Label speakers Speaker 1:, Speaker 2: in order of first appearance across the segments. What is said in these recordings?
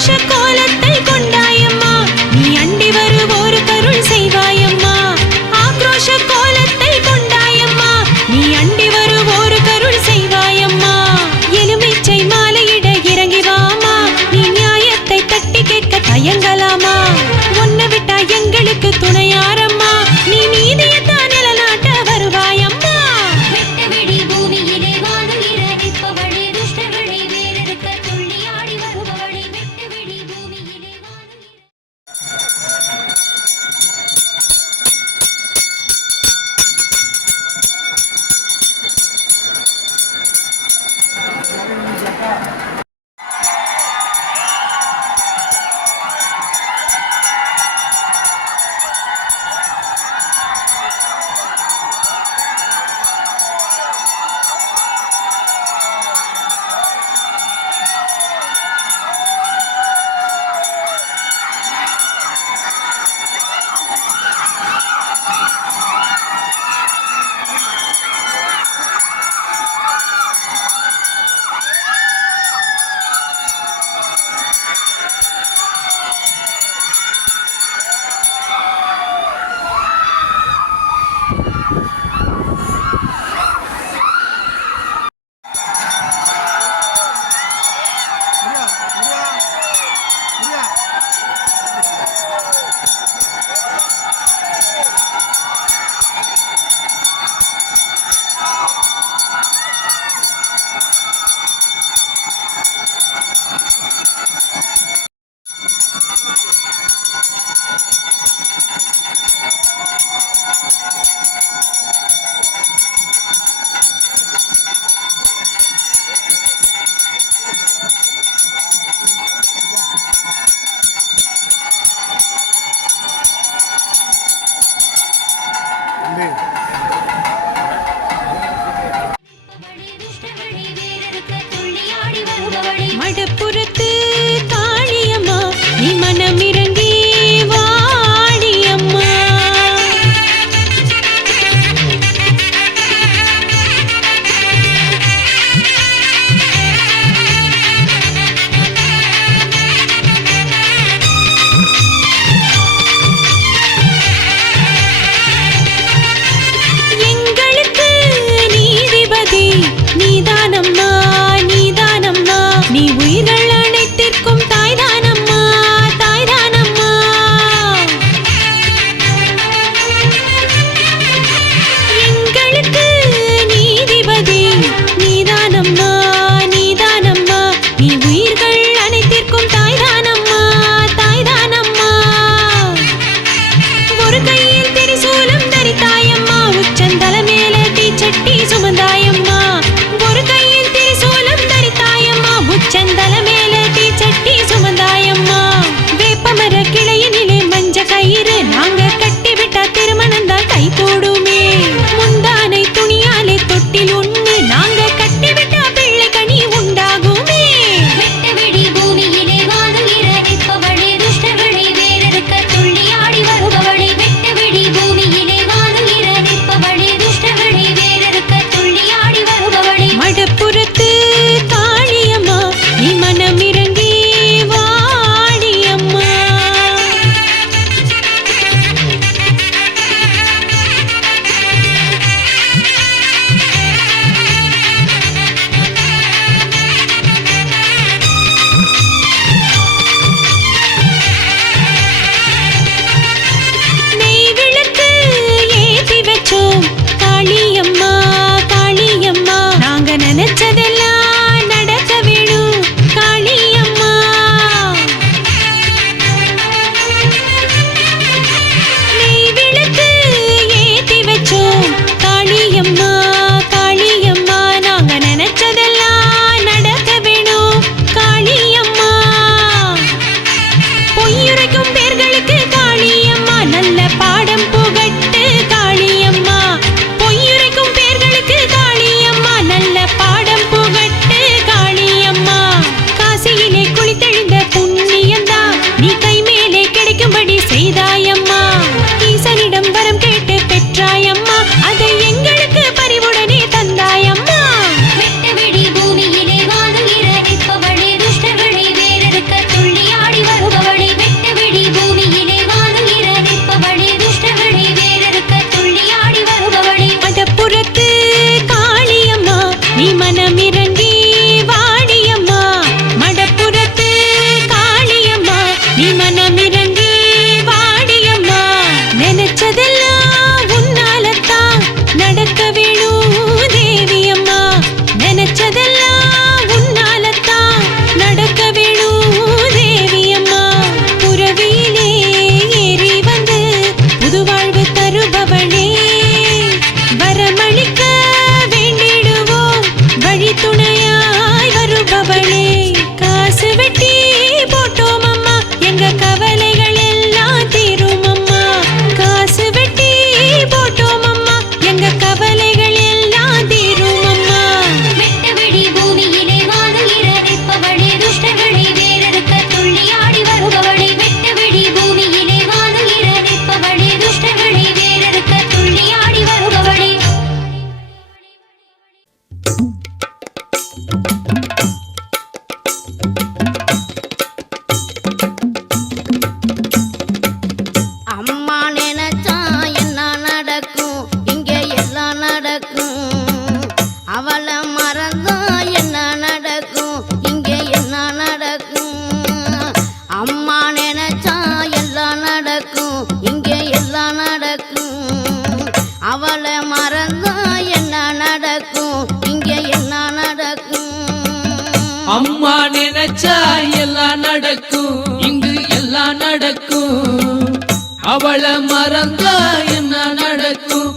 Speaker 1: আশা நினைச்சா எல்லாம் நடக்கும் இங்கு எல்லாம் நடக்கும். அவளை மறந்தா என்ன நடக்கும்?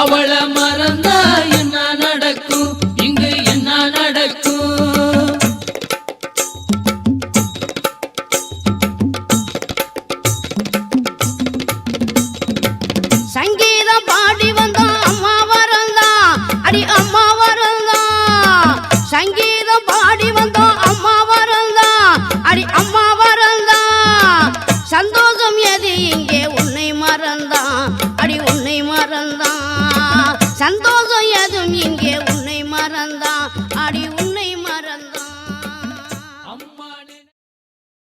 Speaker 2: அவளை மறந்தா என்ன நடக்கும்? இங்கு என்ன நடக்கும்?
Speaker 1: சங்கீதம் பாடி வந்தோம் அம்மா வரந்தா. அடி
Speaker 3: அம்மா வரந்தா. சங்கீதம்